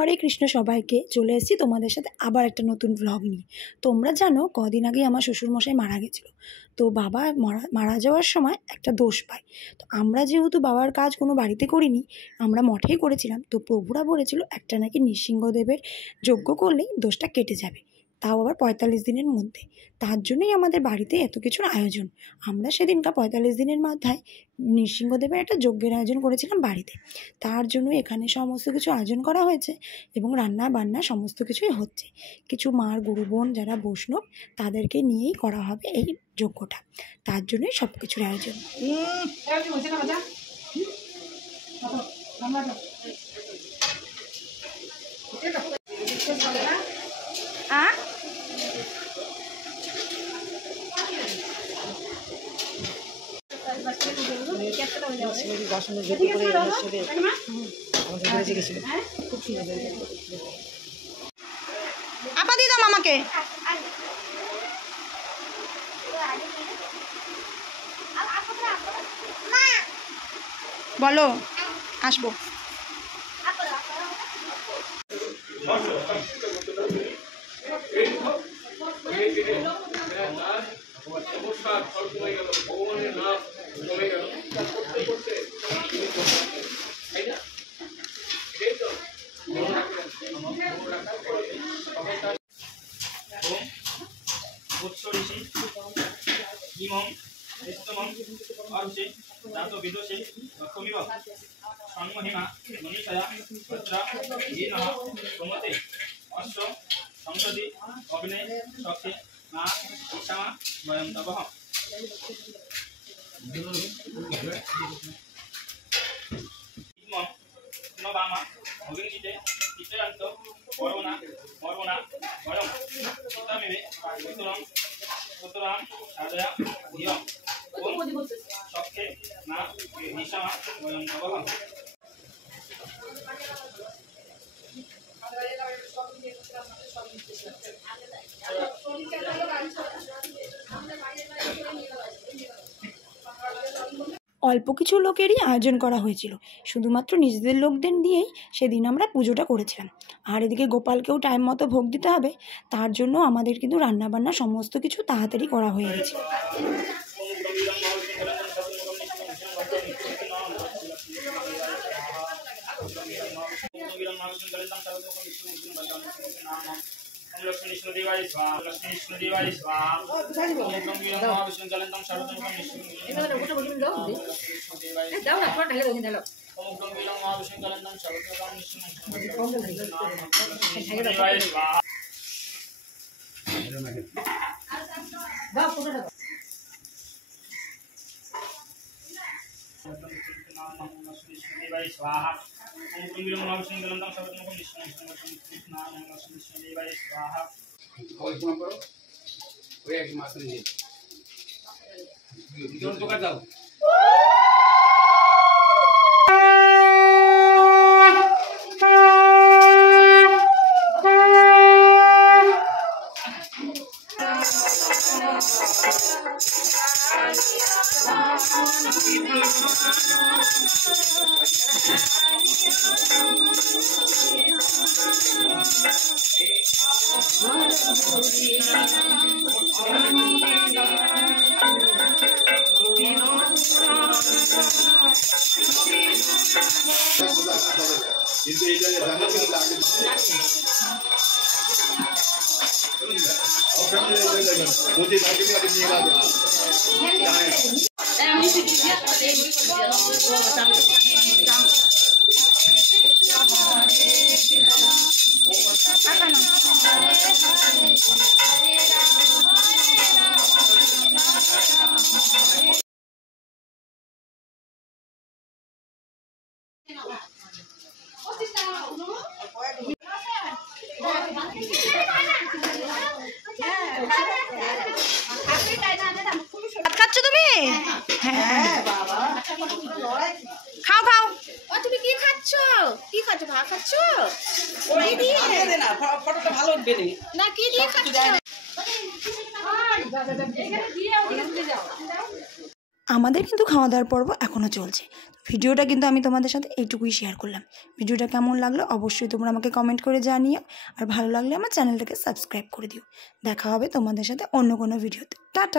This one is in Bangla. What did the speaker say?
হরে কৃষ্ণ সবাইকে চলে এসেছি তোমাদের সাথে আবার একটা নতুন ব্লগ নিয়ে। তোমরা জানো কদিন আগে আমার শ্বশুরমশাই মারা গেছিলো। তো বাবা মারা যাওয়ার সময় একটা দোষ পায়। তো আমরা যেহেতু বাবার কাজ কোনো বাড়িতে করিনি, আমরা মঠেই করেছিলাম। তো প্রভুরা বলেছিল একটা নাকি নৃসিংহদেবের যজ্ঞ করলেই দোষটা কেটে যাবে, তাও আবার ৪৫ দিনের মধ্যে। তার জন্যই আমাদের বাড়িতে এত কিছুর আয়োজন। আমরা সেদিনকার ৪৫ দিনের মাথায় নৃসিংহদেবের একটা যজ্ঞের আয়োজন করেছিলাম বাড়িতে। তার জন্য এখানে সমস্ত কিছু আয়োজন করা হয়েছে এবং রান্না বান্না সমস্ত কিছুই হচ্ছে। কিছু মার গুরু বোন যারা বৈষ্ণব তাদেরকে নিয়েই করা হবে এই যজ্ঞটা, তার জন্যই সব কিছুর আয়োজন। আপা দিয়ে দাও আমাকে। বলো, আসবো। অল্প কিছু লোকেরই আয়োজন করা হয়েছিল, শুধুমাত্র নিজেদের লোকদের দিয়েই সেদিন আমরা পুজোটা করেছিলাম। আর এদিকে গোপালকেও টাইম মতো ভোগ দিতে হবে, তার জন্য আমাদের কিন্তু রান্নাবান্না সমস্ত কিছু তাড়াতাড়ি করা হয়ে গেছে। খাচ্ছ তুমি? খাও খাও। তুমি কি খাচ্ছ? কি খাচ্ছ? ভাত খাচ্ছ? ফটোটা ভালো উঠবে না। কি দিয়ে খাচ্ছ? আমাদের কিন্তু খাওয়া দাওয়ার পর্ব এখনও চলছে। ভিডিওটা কিন্তু আমি তোমাদের সাথে এইটুকুই শেয়ার করলাম। ভিডিওটা কেমন লাগলো অবশ্যই তোমরা আমাকে কমেন্ট করে জানিও, আর ভালো লাগলে আমার চ্যানেলটাকে সাবস্ক্রাইব করে দিও। দেখা হবে তোমাদের সাথে অন্য কোনো ভিডিওতে। টাটা।